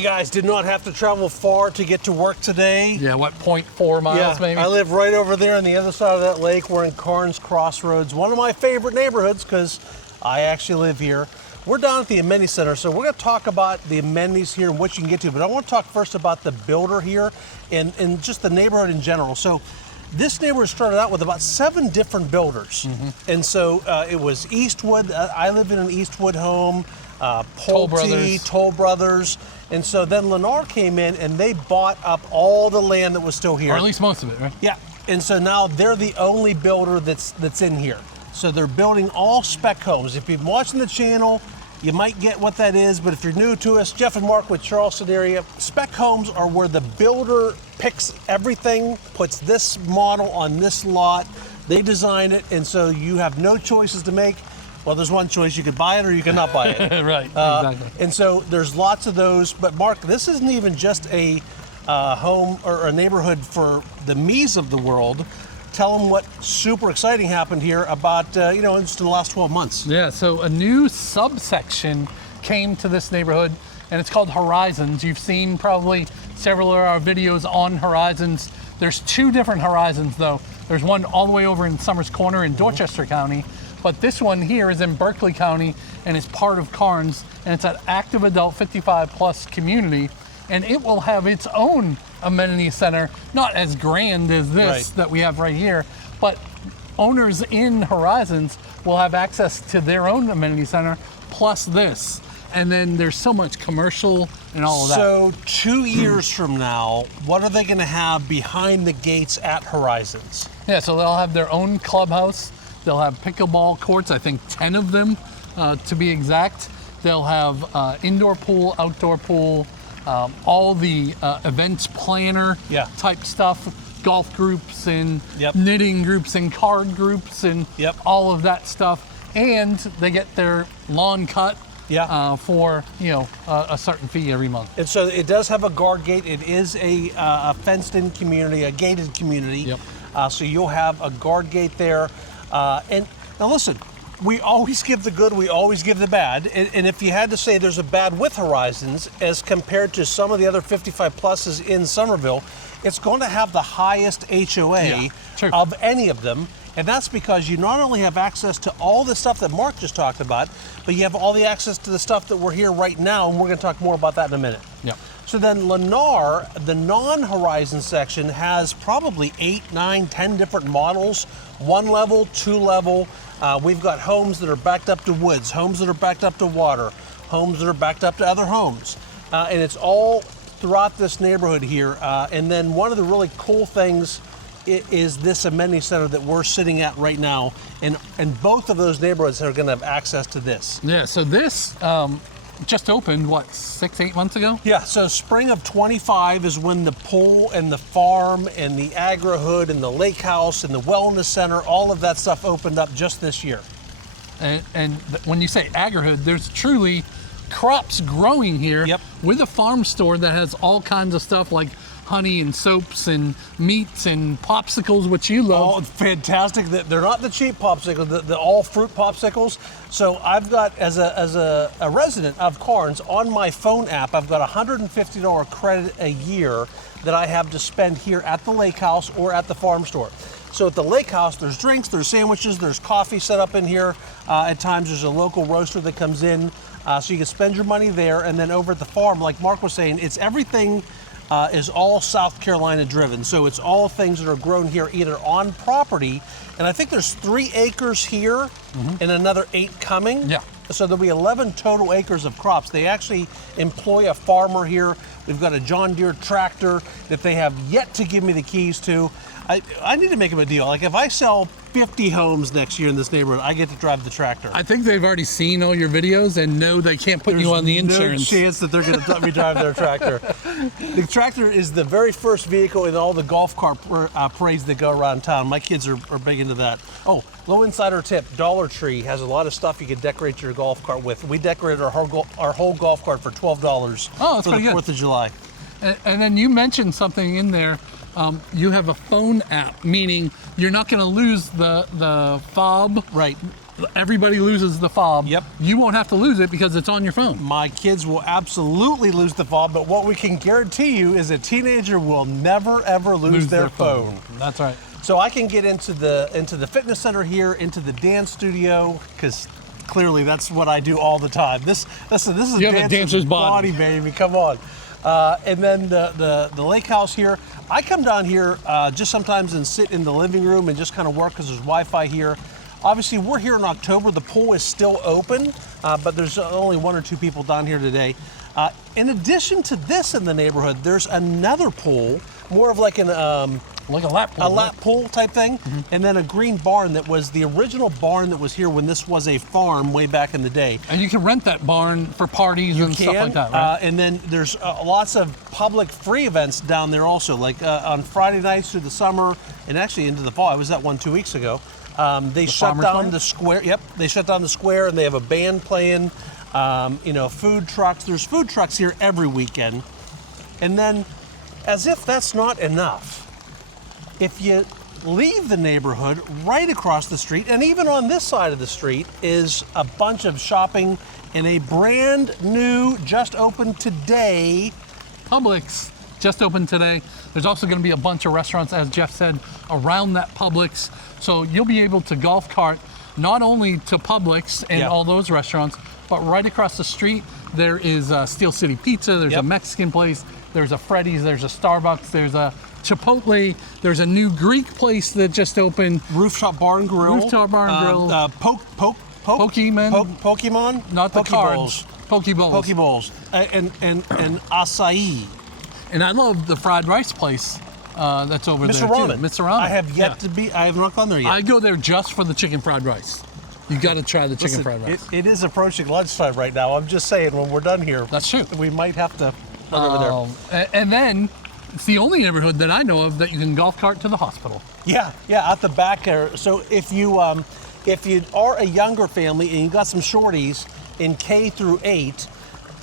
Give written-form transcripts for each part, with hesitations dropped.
Hey guys, did not have to travel far to get to work today. Yeah, what, 0.4 miles maybe? I live right over there on the other side of that lake. We're in Carnes Crossroads, one of my favorite neighborhoods because I actually live here. We're down at the Amenity Center, so we're going to talk about the amenities here and what you can get to, but I want to talk first about the builder here and just the neighborhood in general. So this neighborhood started out with about 7 different builders. And so it was Eastwood. I live in an Eastwood home, Pulte, Toll Brothers. And so then Lennar came in and they bought up all the land that was still here. Or at least most of it, right? Yeah. And so now they're the only builder that's in here. So they're building all spec homes. If you've been watching the channel, you might get what that is, but if you're new to us, Jeff and Mark with Charleston area, spec homes are where the builder picks everything, puts this model on this lot, they design it, and so you have no choices to make. Well, there's one choice, you could buy it or you cannot buy it. Right, exactly. And so there's lots of those, but Mark, this isn't even just a home or a neighborhood for the me's of the world. Tell them what super exciting happened here about, just in the last 12 months. Yeah, so a new subsection came to this neighborhood, and it's called Horizons. You've seen probably several of our videos on Horizons. There's 2 different Horizons, though. There's one all the way over in Summers Corner in Dorchester County, but this one here is in Berkeley County and is part of Carnes, and it's an active adult 55-plus community, and it will have its own amenity center, not as grand as this that we have right here, but owners in Horizons will have access to their own amenity center plus this. And then there's so much commercial and all of that. So 2 years from now, what are they going to have behind the gates at Horizons? Yeah, so they'll have their own clubhouse. They'll have pickleball courts, I think 10 of them to be exact. They'll have indoor pool, outdoor pool, all the events planner type stuff, golf groups and knitting groups and card groups and all of that stuff. And they get their lawn cut for a certain fee every month. And so it does have a guard gate. It is a fenced-in community, a gated community. So you'll have a guard gate there. And now listen, we always give the good, we always give the bad. And if you had to say there's a bad with Horizons as compared to some of the other 55 pluses in Summerville, it's going to have the highest HOA of any of them. And that's because you not only have access to all the stuff that Mark just talked about, but you have all the access to the stuff that we're here right now, and we're going to talk more about that in a minute. So then Lennar, the non-Horizon section, has probably 8, 9, 10 different models, 1 level, 2 level. We've got homes that are backed up to woods, homes that are backed up to water, homes that are backed up to other homes. And it's all throughout this neighborhood here. And then one of the really cool things is this amenity center that we're sitting at right now. And both of those neighborhoods are going to have access to this. Yeah, so this just opened, what, 6, 8 months ago? Yeah, so spring of 25 is when the pool and the farm and the Agrihood and the lake house and the wellness center, all of that stuff opened up just this year. And when you say Agrihood, there's truly crops growing here with a farm store that has all kinds of stuff like honey and soaps and meats and popsicles, which you love. Oh, fantastic. They're not the cheap popsicles, the all fruit popsicles. So I've got, as a resident of Carnes, on my phone app, I've got $150 credit a year that I have to spend here at the lake house or at the farm store. So at the lake house, there's drinks, there's sandwiches, there's coffee set up in here. At times there's a local roaster that comes in, so you can spend your money there. And then over at the farm, like Mark was saying, it's everything is all South Carolina driven. So it's all things that are grown here either on property, and I think there's 3 acres here and another 8 coming. So there'll be 11 total acres of crops. They actually employ a farmer here. We've got a John Deere tractor that they have yet to give me the keys to. I need to make them a deal. Like if I sell 50 homes next year in this neighborhood, I get to drive the tractor. I think they've already seen all your videos and know they can't put you on the insurance. No chance that they're going to let me drive their tractor. The tractor is the very first vehicle in all the golf cart parades that go around town. My kids are big into that. Oh, little insider tip, Dollar Tree has a lot of stuff you can decorate your golf cart with. We decorated our whole golf cart for $12 for the 4th of July. And then you mentioned something in there. You have a phone app, meaning you're not going to lose the fob. Right. everybody loses the fob. Yep. You won't have to lose it because it's on your phone. My kids will absolutely lose the fob, but what we can guarantee you is a teenager will never ever lose their phone. That's right. So I can get into the fitness center here, into the dance studio, because clearly that's what I do all the time. This is You have a dancer's body, baby. Come on. And then the lake house here. I come down here just sometimes and sit in the living room and just kind of work because there's Wi-Fi here. Obviously, we're here in October. The pool is still open, but there's only 1 or 2 people down here today. In addition to this in the neighborhood, there's another pool, more of like an like a lap pool. A lap pool type thing, and then a green barn that was the original barn that was here when this was a farm way back in the day. And you can rent that barn for parties and stuff like that, right? And then there's lots of public free events down there also, like on Friday nights through the summer and actually into the fall. I was at one 2 weeks ago. They shut down the square. Yep, they shut down the square and they have a band playing. Food trucks. There's food trucks here every weekend. And then, as if that's not enough, if you leave the neighborhood, right across the street, and even on this side of the street, is a bunch of shopping in a brand new, just opened today, Publix. Just opened today. There's also going to be a bunch of restaurants, as Jeff said, around that Publix. So you'll be able to golf cart not only to Publix and all those restaurants, but right across the street, there is Steel City Pizza, there's a Mexican place, there's a Freddy's, there's a Starbucks, there's a Chipotle, there's a new Greek place that just opened. Rooftop Bar and Grill. Pokemon? Not the cards. Pokeballs. Pokeballs. And acai. And I love the fried rice place that's over there too. Mr. Ramen. I have yet to be, I have not gone there yet. I go there just for the chicken fried rice. You got to try the chicken fried rice. It is approaching lunchtime right now. I'm just saying, when we're done here, that's true. We might have to run over there. And then it's the only neighborhood that I know of that you can golf cart to the hospital. Yeah, out the back there. So if you are a younger family and you got some shorties in K through 8,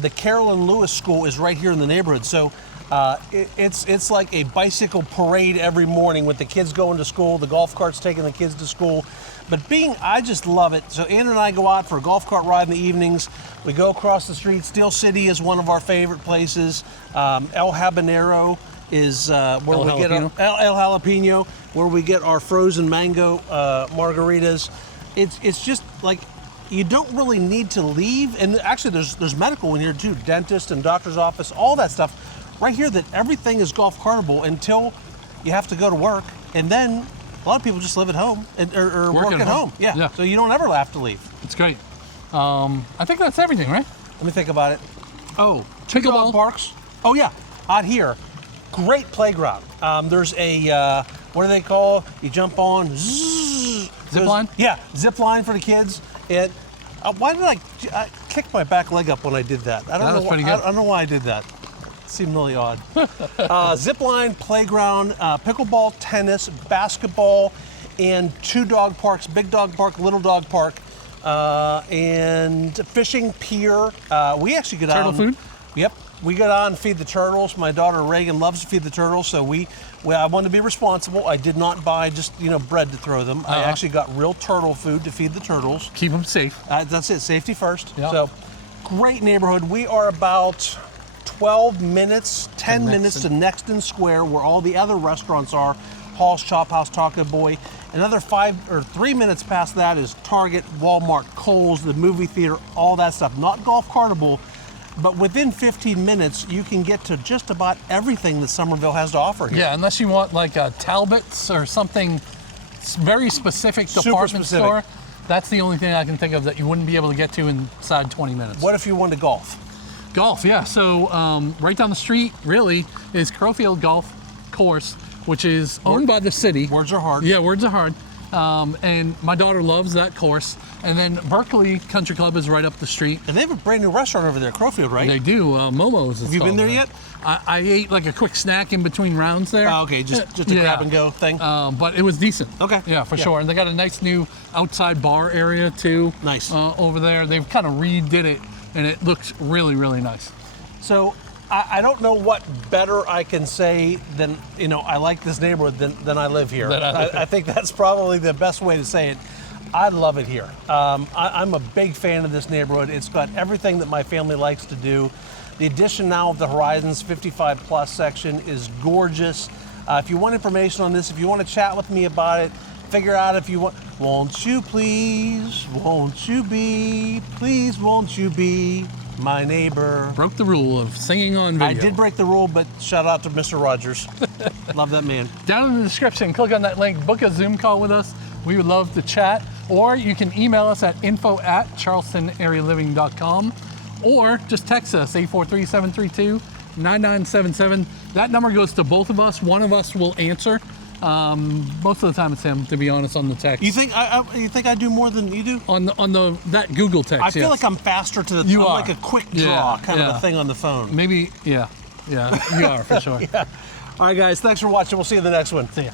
the Carolyn Lewis School is right here in the neighborhood. So it's like a bicycle parade every morning with the kids going to school, the golf carts taking the kids to school. But I just love it. So Ann and I go out for a golf cart ride in the evenings. We go across the street. Steel City is one of our favorite places. El Habanero is where we get our El Jalapeno, where we get our frozen mango margaritas. It's just like, you don't really need to leave. And actually, there's medical in here too, dentist and doctor's office, all that stuff. Right here, that everything is golf cartable until you have to go to work, and then a lot of people just live at home or work at home. Yeah. So you don't ever have to leave. It's great. I think that's everything, right? Let me think about it. Oh, pickleball parks. Oh yeah, out here, great playground. There's a what do they call? You jump on zip line. Yeah, zip line for the kids. And why did I kick my back leg up when I did that? I don't know. Pretty good. I don't know why I did that. Seemed really odd. Zip line, playground, pickleball, tennis, basketball, and 2 dog parks, big dog park, little dog park, and fishing pier. We actually get Turtle food? Yep. We get on and feed the turtles. My daughter Reagan loves to feed the turtles, so I wanted to be responsible. I did not buy just bread to throw them. I actually got real turtle food to feed the turtles. Keep them safe. That's it, safety first. Yep. So, great neighborhood. We are about 12 minutes, 10 minutes to Nexton Square, where all the other restaurants are. Hall's Chop House, Taco Boy. Another 3 minutes past that is Target, Walmart, Kohl's, the movie theater, all that stuff. Not golf cartable, but within 15 minutes, you can get to just about everything that Summerville has to offer here. Yeah, unless you want like a Talbot's or something very specific department store. That's the only thing I can think of that you wouldn't be able to get to inside 20 minutes. What if you wanted to golf? Golf, yeah. So right down the street, really, is Crowfield Golf Course, which is owned by the city. Words are hard. Yeah, words are hard. And my daughter loves that course. And then Berkeley Country Club is right up the street. And they have a brand new restaurant over there, Crowfield, right? They do. Momo's. Have you been there yet? I ate like a quick snack in between rounds there. Oh, okay, just a grab and go thing. But it was decent. Okay. Yeah, for sure. And they got a nice new outside bar area too. Nice. Over there. They've kind of redid it, and it looks really, really nice. So I don't know what better I can say than, I like this neighborhood than I live here. I think that's probably the best way to say it. I love it here. I'm a big fan of this neighborhood. It's got everything that my family likes to do. The addition now of the Horizons 55 Plus section is gorgeous. If you want information on this, if you want to chat with me about it, figure out if you want, won't you please, won't you be, please won't you be my neighbor. Broke the rule of singing on video. I did break the rule, but shout out to Mr. Rogers. Love that man. Down in the description, click on that link, book a Zoom call with us. We would love to chat. Or you can email us at info@charlestonarealiving.com, or just text us 843-732-9977. That number goes to both of us. One of us will answer. Most of the time it's him, to be honest, on the text. You think I do more than you do? On that Google text? I feel like I'm faster to the. You I'm are. like a quick draw kind of a thing on the phone. Maybe, yeah, you are for sure. Yeah. All right, guys. Thanks for watching. We'll see you in the next one. See ya.